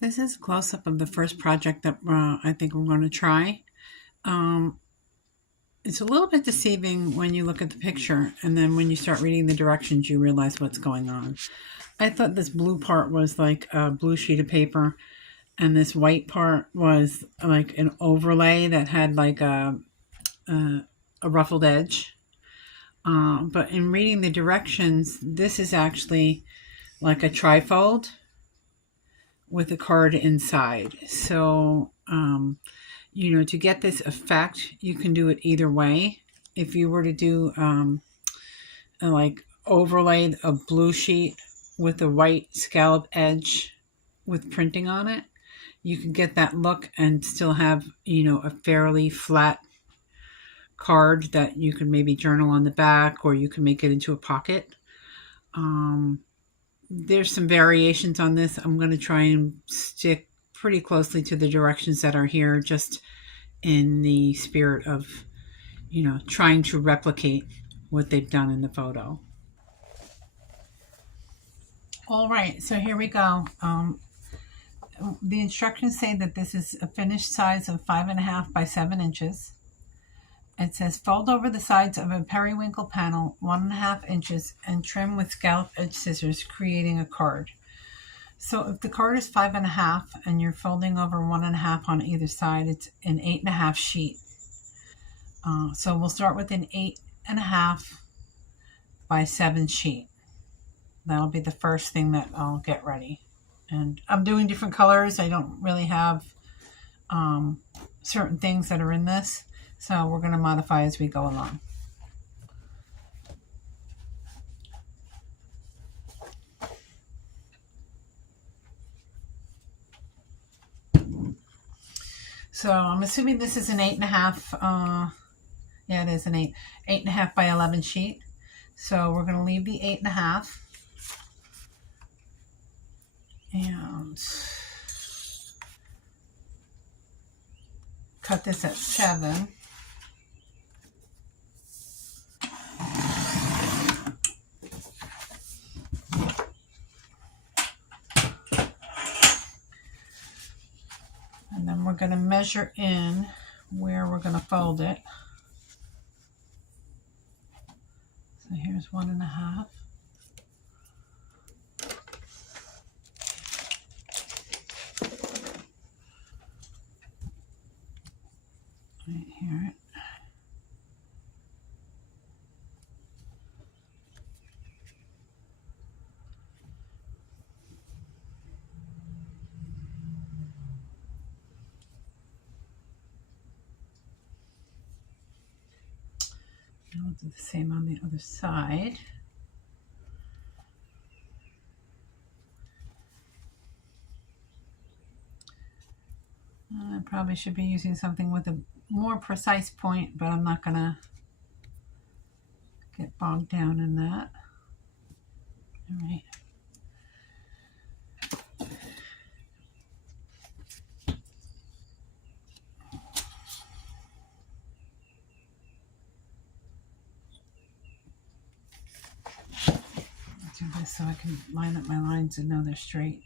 This is a close-up of the first project that I think we're going to try. Um, it's a little bit deceiving when you look at the picture, and then when you start reading the directions, you realize what's going on. I thought this blue part was like a blue sheet of paper, and this white part was like an overlay that had like a, a ruffled edge. But in reading the directions, this is actually like a trifold with a card inside. So, to get this effect, you can do it either way. If you were to do like overlay a blue sheet with a white scallop edge with printing on it, you can get that look and still have, a fairly flat card that you can maybe journal on the back, or you can make it into a pocket. Um, there's some variations on this. I'm going to try and stick pretty closely to the directions that are here, just in the spirit of, trying to replicate what they've done in the photo. All right, so here we go. The instructions say that this is a finished size of 5.5 by 7 inches. It says fold over the sides of a periwinkle panel 1.5 inches and trim with scallop edge scissors, creating a card. So if the card is 5.5 and you're folding over 1.5 on either side, it's an 8.5 sheet. So we'll start with an 8.5 by 7 sheet. That'll be the first thing that I'll get ready. And I'm doing different colors. I don't really have certain things that are in this, so we're going to modify as we go along. So I'm assuming this is an 8.5. Yeah, it is an 8.5 by 11 sheet. So we're going to leave the 8.5 and cut this at 7. And then we're going to measure in where we're going to fold it. So here's 1.5. Right here. And we'll do the same on the other side. I probably should be using something with a more precise point, but I'm not going to get bogged down in that. All right. Do this so I can line up my lines and know they're straight.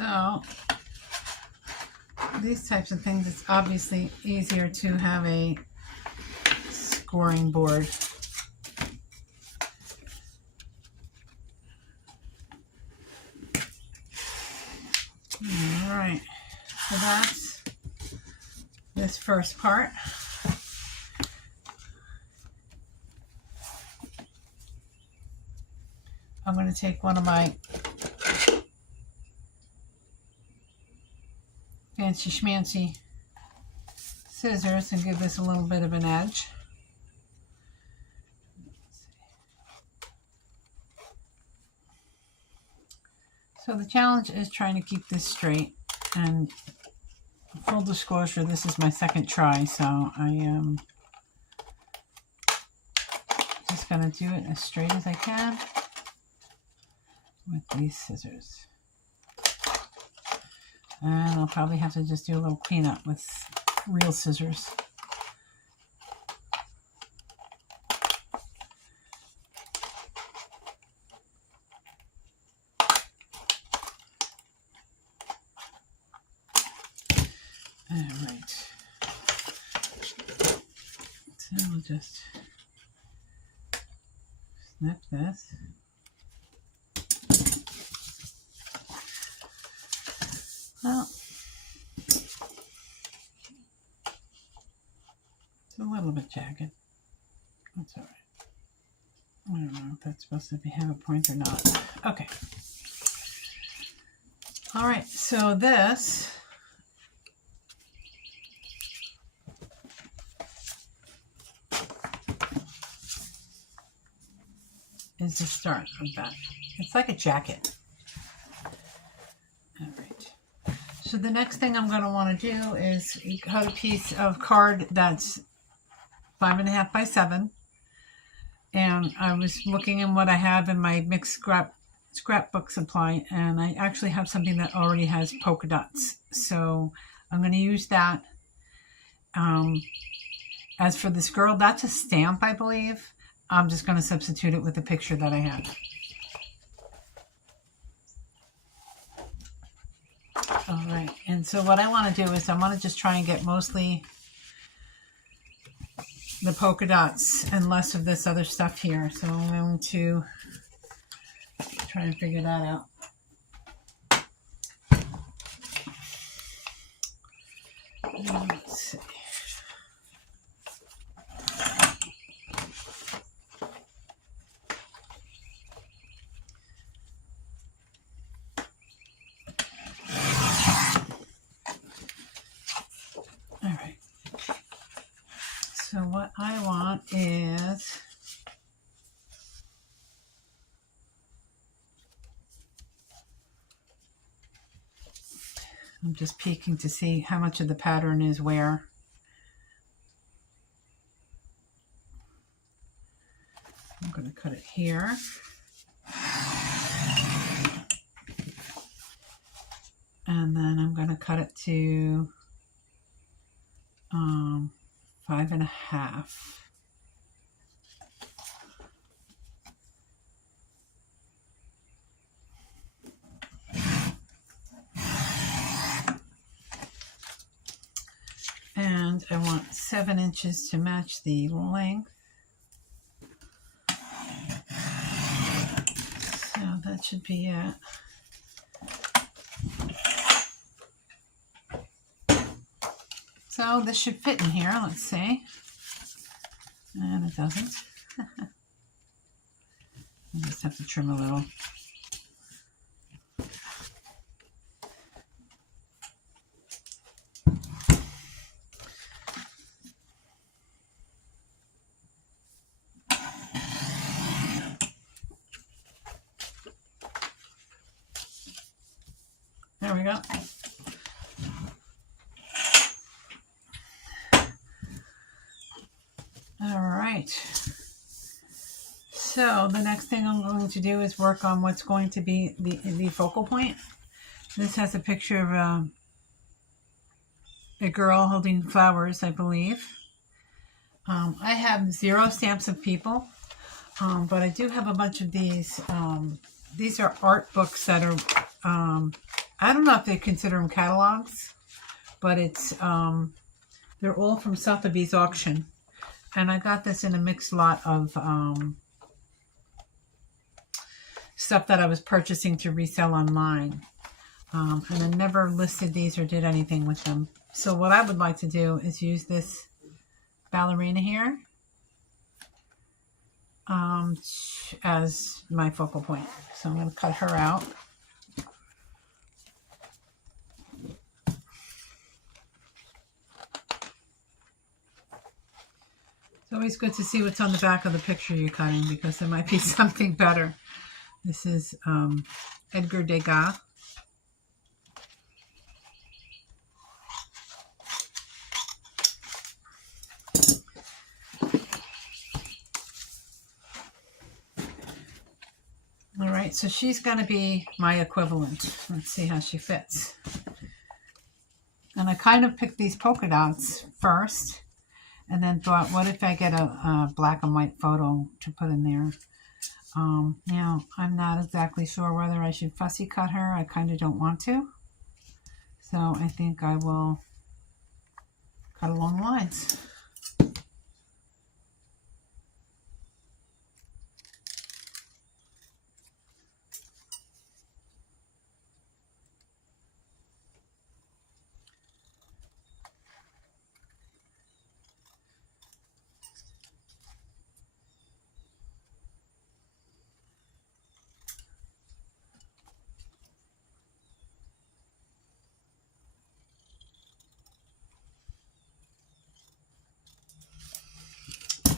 So these types of things, it's obviously easier to have a scoring board. All right, so that's this first part. I'm going to take one of my fancy schmancy scissors and give this a little bit of an edge. So the challenge is trying to keep this straight, and full disclosure, this is my second try, so I am just going to do it as straight as I can with these scissors. And I'll probably have to just do a little cleanup with real scissors. All right. So we'll just snip this. Well, it's a little bit jagged. That's all right. I don't know if that's supposed to have a point or not. Okay. All right, so this is the start of that. It's like a jacket. All right. So the next thing I'm going to want to do is cut a piece of card that's 5.5 by 7. And I was looking in what I have in my mixed scrapbook supply, and I actually have something that already has polka dots. So I'm going to use that. As for this girl, that's a stamp, I believe. I'm just going to substitute it with the picture that I have. All right, and so what I want to do is I want to just try and get mostly the polka dots and less of this other stuff here. So I'm going to try and figure that out. Let's see. So what I want is I'm just peeking to see how much of the pattern is where. I'm going to cut it here. And then I'm going to cut it to 5.5. And I want 7 inches to match the length. So that should be it. So this should fit in here, let's see. And it doesn't. I just have to trim a little. There we go. All right. So the next thing I'm going to do is work on what's going to be the focal point. This has a picture of a girl holding flowers, I believe. I have 0 stamps of people, but I do have a bunch of these. These are art books that are I don't know if they consider them catalogs, but it's they're all from Sotheby's auction. And I got this in a mixed lot of stuff that I was purchasing to resell online. And I never listed these or did anything with them. So what I would like to do is use this ballerina here as my focal point. So I'm going to cut her out. It's always good to see what's on the back of the picture you're cutting because there might be something better. This is Edgar Degas. All right, so she's going to be my equivalent. Let's see how she fits. And I kind of picked these polka dots first and then thought, what if I get a black and white photo to put in there? Now, I'm not exactly sure whether I should fussy cut her. I kind of don't want to. So I think I will cut along the lines.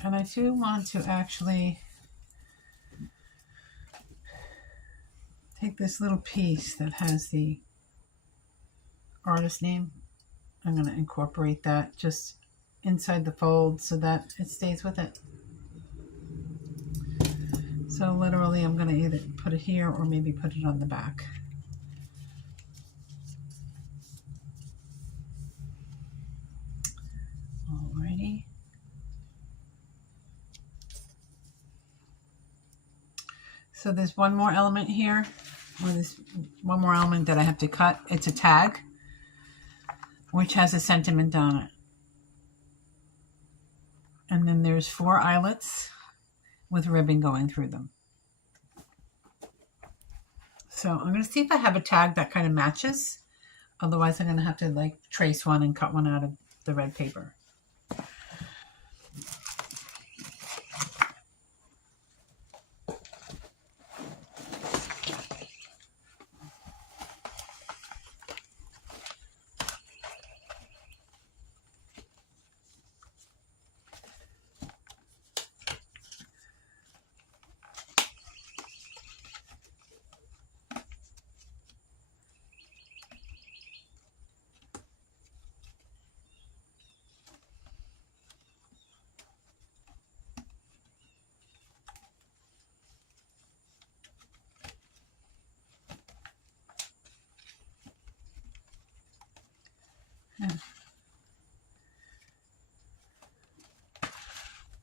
And I do want to actually take this little piece that has the artist name. I'm going to incorporate that just inside the fold so that it stays with it. So literally I'm going to either put it here or maybe put it on the back. Alrighty. So there's one more element here, or there's one more element that I have to cut. It's a tag, which has a sentiment on it. And then there's 4 eyelets with ribbon going through them. So I'm going to see if I have a tag that kind of matches. Otherwise, I'm going to have to like trace one and cut one out of the red paper.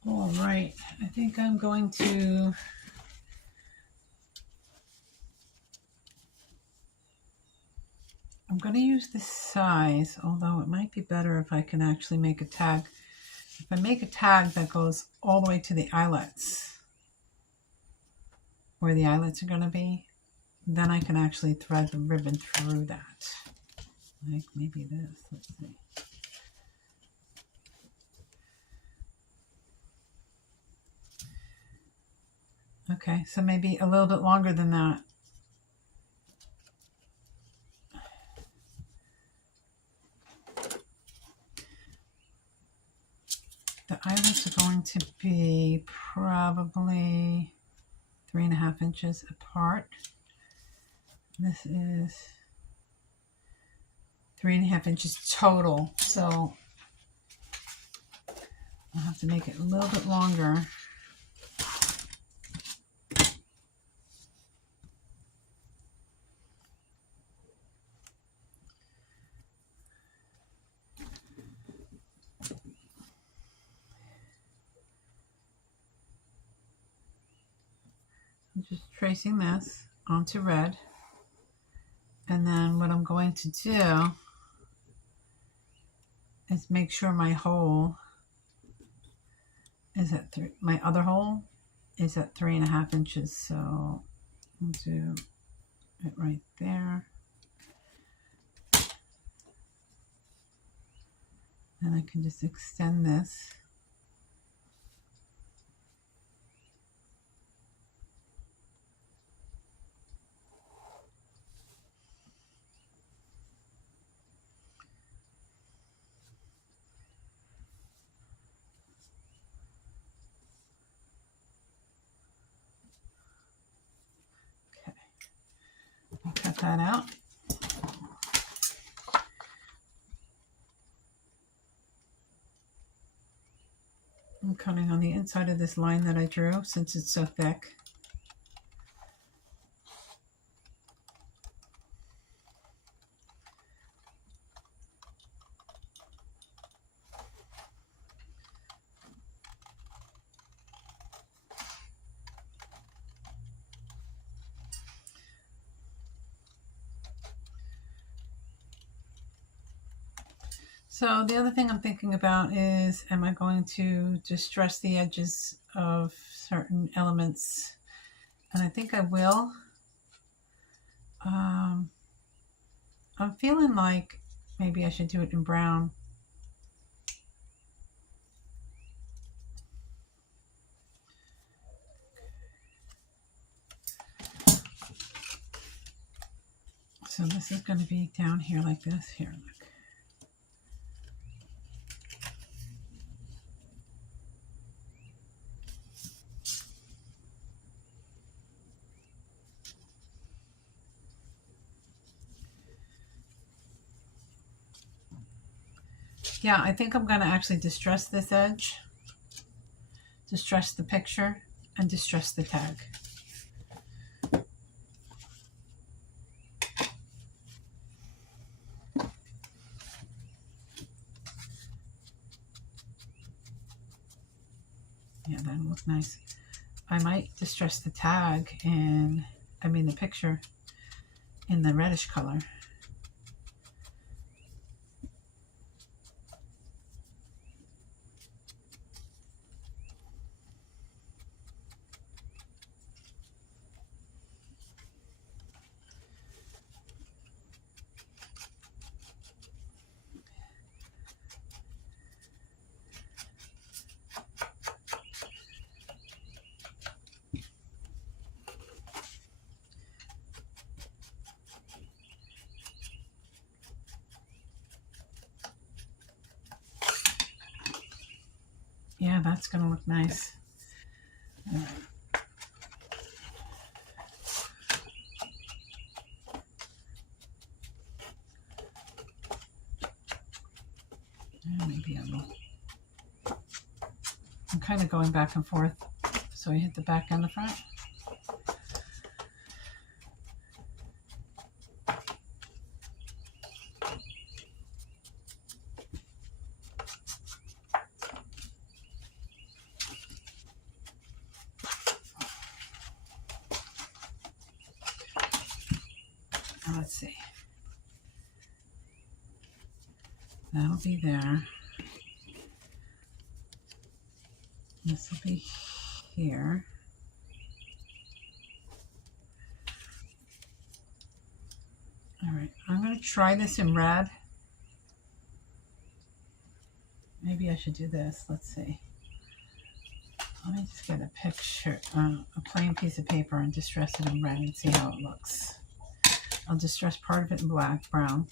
All right, I think I'm going to use this size, although it might be better if I can actually make a tag. If I make a tag that goes all the way to the eyelets, where the eyelets are going to be, then I can actually thread the ribbon through that. Like maybe this, let's see. Okay, so maybe a little bit longer than that. The eyelets are going to be probably 3.5 inches apart. This is 3.5 inches total, so I'll have to make it a little bit longer. I'm just tracing this onto red, And then what I'm going to do is make sure my hole is at my other hole is at 3.5 inches. So I'll do it right there. And I can just extend this. Okay, I'll cut that out. I'm cutting on the inside of this line that I drew since it's so thick. So the other thing I'm thinking about is, am I going to distress the edges of certain elements? And I think I will. I'm feeling like maybe I should do it in brown. So this is going to be down here like this. Here, look. Yeah, I think I'm going to actually distress this edge, distress the picture, and distress the tag. Yeah, that'll look nice. I might distress the tag and, the picture in the reddish color. Yeah, that's going to look nice. Maybe I will. I'm kind of going back and forth, so I hit the back and the front. Let's see. That'll be there. This will be here. All right, I'm going to try this in red. Maybe I should do this. Let's see. Let me just get a picture, a plain piece of paper, and distress it in red and see how it looks. I'll distress part of it in brown.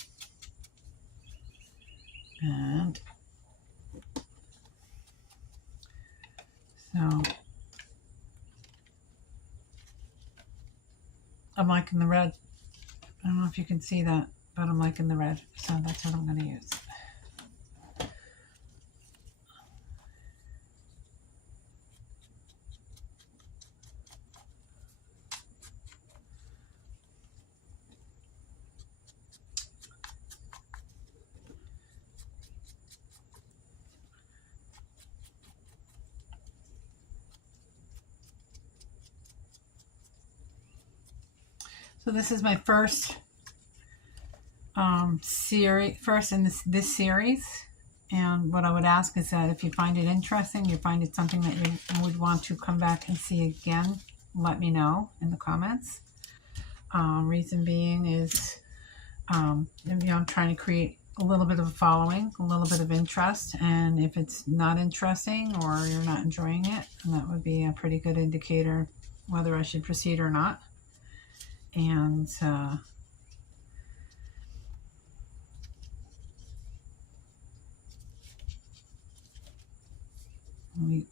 And so I'm liking the red. I don't know if you can see that, but I'm liking the red. So that's what I'm going to use. So this is my first series first in this series. And what I would ask is that if you find it interesting, you find it something that you would want to come back and see again, let me know in the comments. Reason being is, I'm trying to create a little bit of a following, a little bit of interest. And if it's not interesting or you're not enjoying it, then that would be a pretty good indicator whether I should proceed or not. And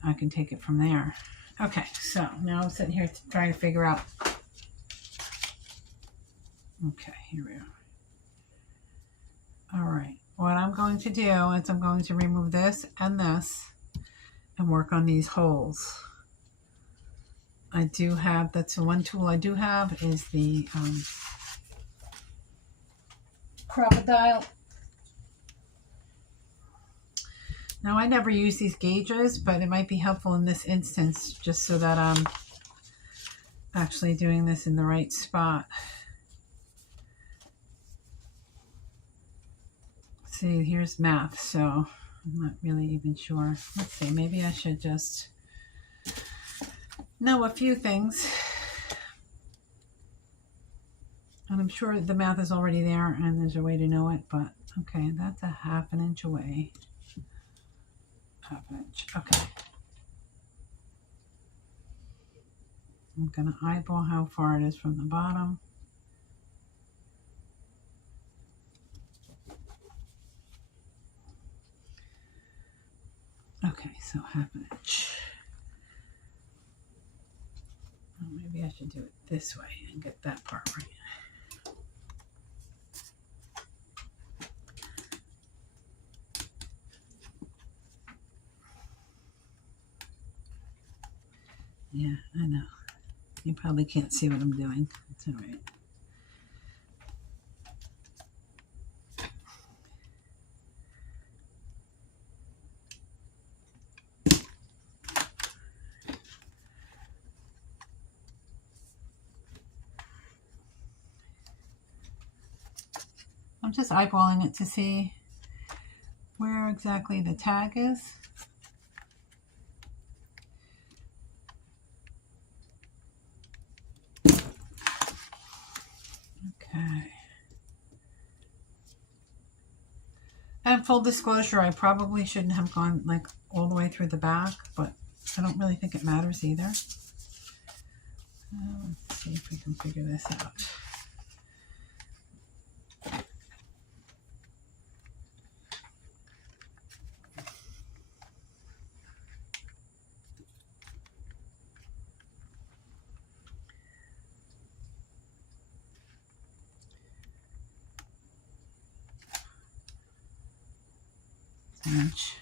I can take it from there. Okay, so now I'm sitting here trying to figure out. Okay, here we are. All right, what I'm going to do is I'm going to remove this and work on these holes. I do have, that's the one tool I do have, is the crocodile. Now, I never use these gauges, but it might be helpful in this instance just so that I'm actually doing this in the right spot. See, here's math, so I'm not really even sure. Let's see, maybe I should just know a few things. And I'm sure the math is already there and there's a way to know it, but okay, that's a 1/2 inch away. 1/2 inch, okay. I'm gonna eyeball how far it is from the bottom. Okay, so 1/2 inch. Well, maybe I should do it this way and get that part right. Yeah, I know. You probably can't see what I'm doing. It's all right. I'm just eyeballing it to see where exactly the tag is. Okay. And full disclosure, I probably shouldn't have gone like all the way through the back, but I don't really think it matters either. Let's see if we can figure this out. Inch.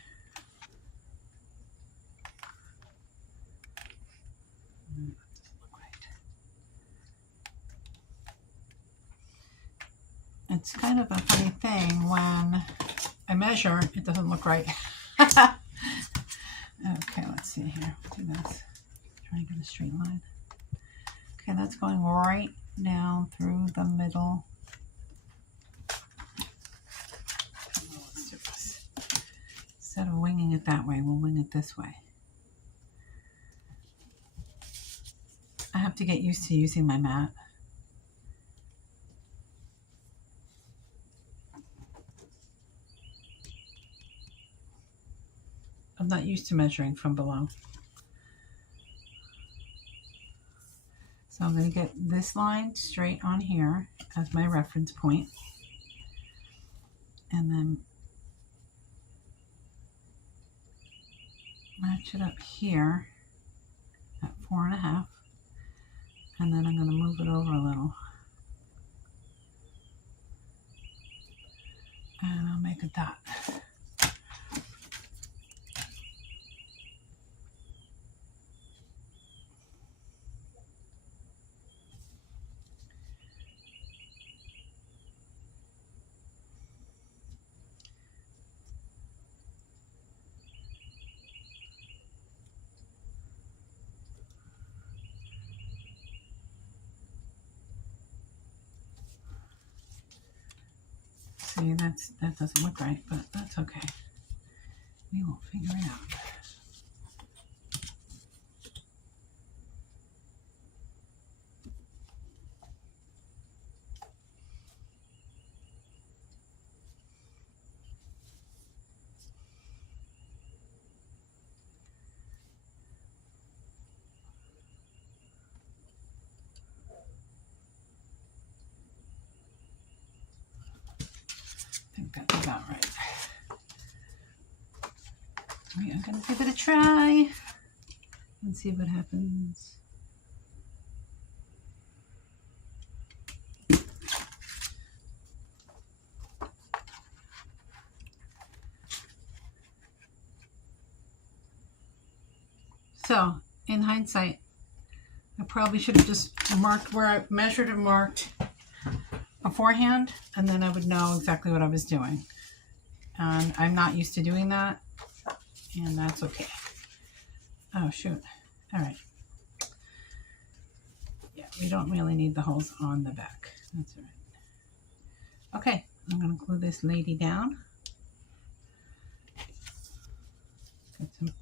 It's kind of a funny thing when I measure, it doesn't look right. Okay, let's see here. Do this. Try and get a straight line. Okay, that's going right down through the middle. Let's do this. Instead of winging it that way, we'll wing it this way. I have to get used to using my mat. I'm not used to measuring from below. So I'm going to get this line straight on here as my reference point. And then match it up here at 4.5. And then I'm going to move it over a little. And I'll make a dot. See, that doesn't look right, but that's okay. We will figure it out. I think that's about right. We are going to give it a try and see what happens. So, in hindsight, I probably should have just marked where I measured and marked beforehand, and then I would know exactly what I was doing. And I'm not used to doing that, and that's okay. Oh, shoot. All right. Yeah, we don't really need the holes on the back. That's all right. Okay, I'm going to glue this lady down. Got some.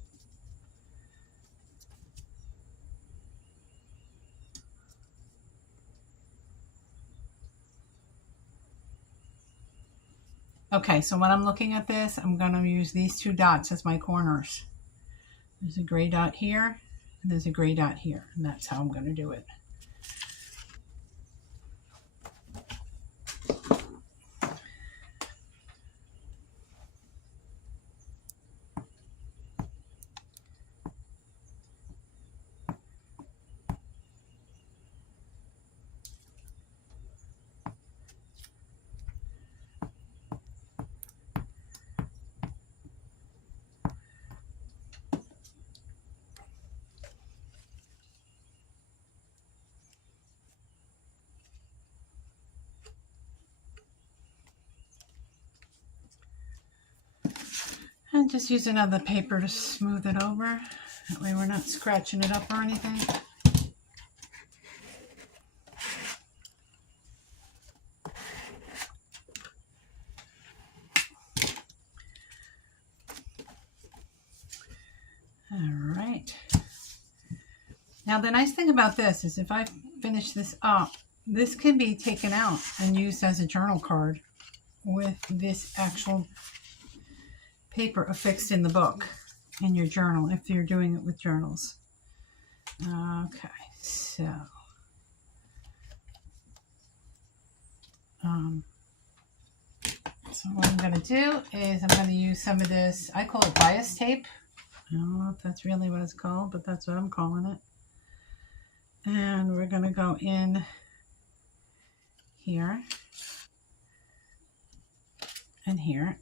Okay, so when I'm looking at this, I'm going to use these two dots as my corners. There's a gray dot here, and there's a gray dot here, and that's how I'm going to do it. And just use another paper to smooth it over. That way we're not scratching it up or anything. All right. Now the nice thing about this is if I finish this up, this can be taken out and used as a journal card with this actual paper affixed in the book in your journal if you're doing it with journals. Okay, so what I'm going to do is I'm going to use some of this, I call it bias tape. I don't know if that's really what it's called, but that's what I'm calling it. And we're going to go in here and here.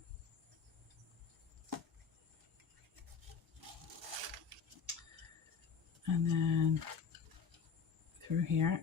And then through here.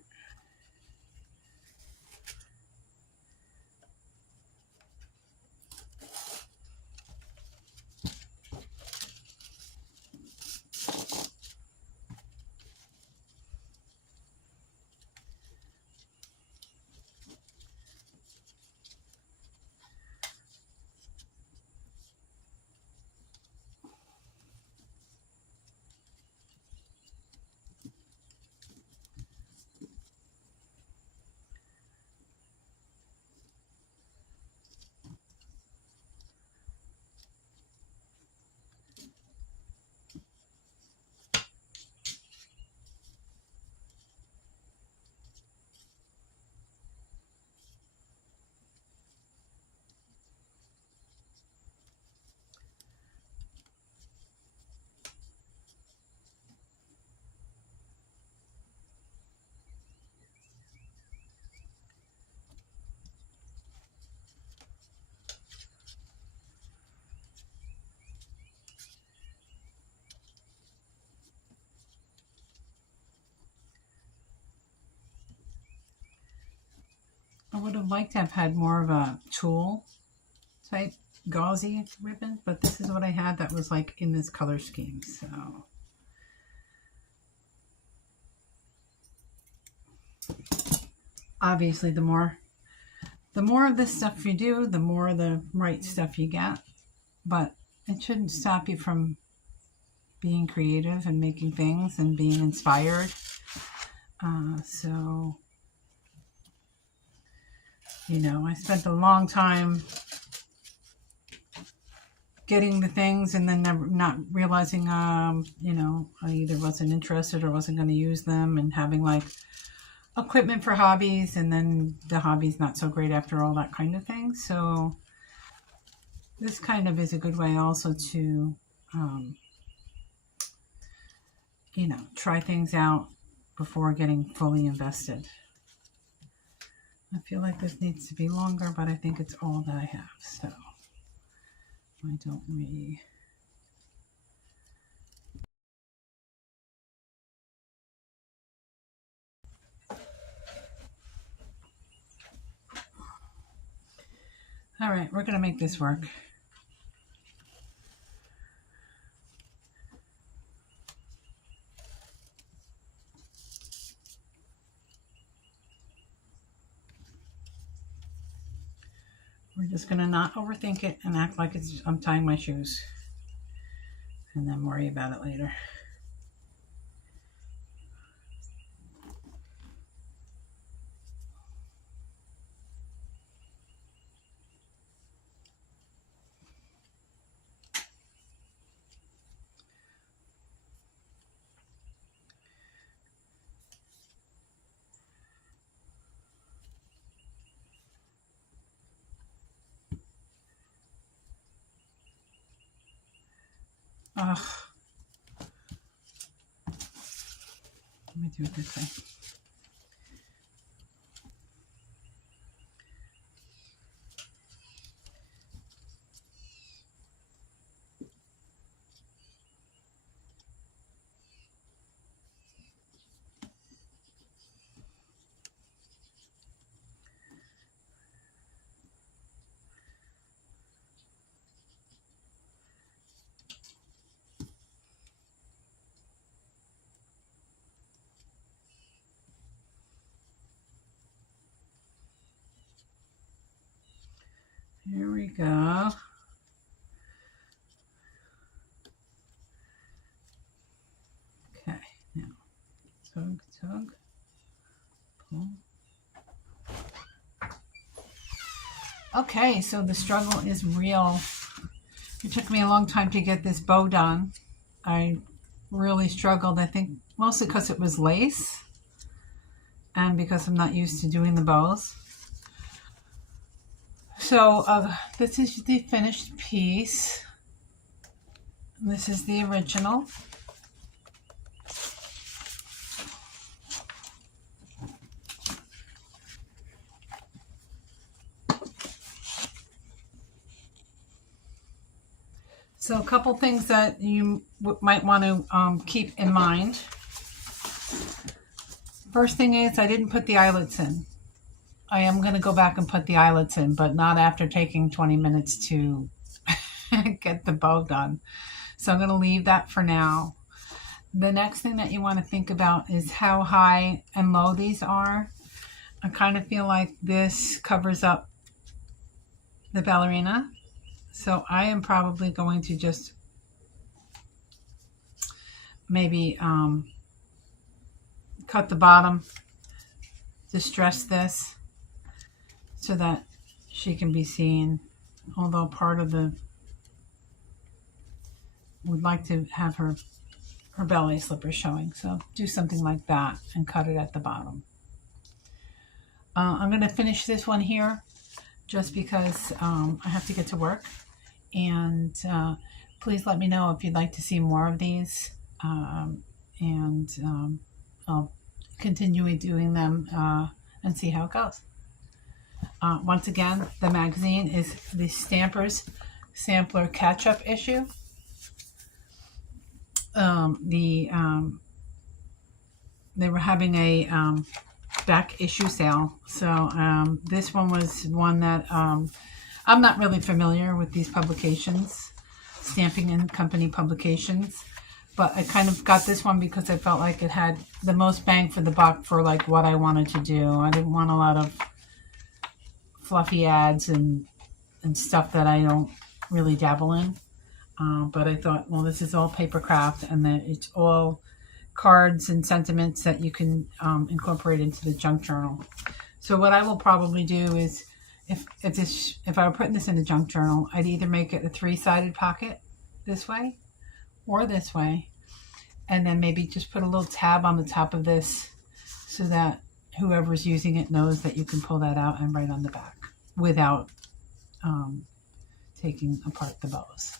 I would have liked to have had more of a tulle type gauzy ribbon, but this is what I had that was like in this color scheme. So obviously the more The more of this stuff you do, the more the right stuff you get. But it shouldn't stop you from being creative and making things and being inspired. So, you know, I spent a long time getting the things and then never, not realizing, you know, I either wasn't interested or wasn't going to use them, and having like equipment for hobbies, and then the hobby's not so great after all, that kind of thing. So this kind of is a good way also to, you know, try things out before getting fully invested. I feel like this needs to be longer, but I think it's all that I have. So why don't we... All right, we're going to make this work. We're just going to not overthink it and act like I'm tying my shoes, and then worry about it later. Ugh. Let me do it this way. Here we go. Okay, now tug, tug, pull. Okay, so the struggle is real. It took me a long time to get this bow done. I really struggled, I think mostly because it was lace and because I'm not used to doing the bows. So this is the finished piece. This is the original. So a couple things that you might want to keep in mind. First thing is, I didn't put the eyelets in. I am going to go back and put the eyelets in, but not after taking 20 minutes to get the bow done. So I'm going to leave that for now. The next thing that you want to think about is how high and low these are. I kind of feel like this covers up the ballerina. So I am probably going to just maybe cut the bottom, distress this, so that she can be seen, although part of the would like to have her belly slippers showing. So do something like that and cut it at the bottom. I'm going to finish this one here just because I have to get to work. And please let me know if you'd like to see more of these. And I'll continue doing them and see how it goes. Once again, the magazine is the Stampers Sampler Catch-Up issue. They were having a back issue sale, so this one was one that I'm not really familiar with these publications, Stampington Company publications, but I kind of got this one because I felt like it had the most bang for the buck for like what I wanted to do. I didn't want a lot of fluffy ads and stuff that I don't really dabble in. But I thought, well, this is all paper craft, and then it's all cards and sentiments that you can incorporate into the junk journal. So what I will probably do is, if I were putting this in a junk journal, I'd either make it a 3-sided pocket this way or this way, and then maybe just put a little tab on the top of this so that whoever's using it knows that you can pull that out and write on the back without taking apart the bows.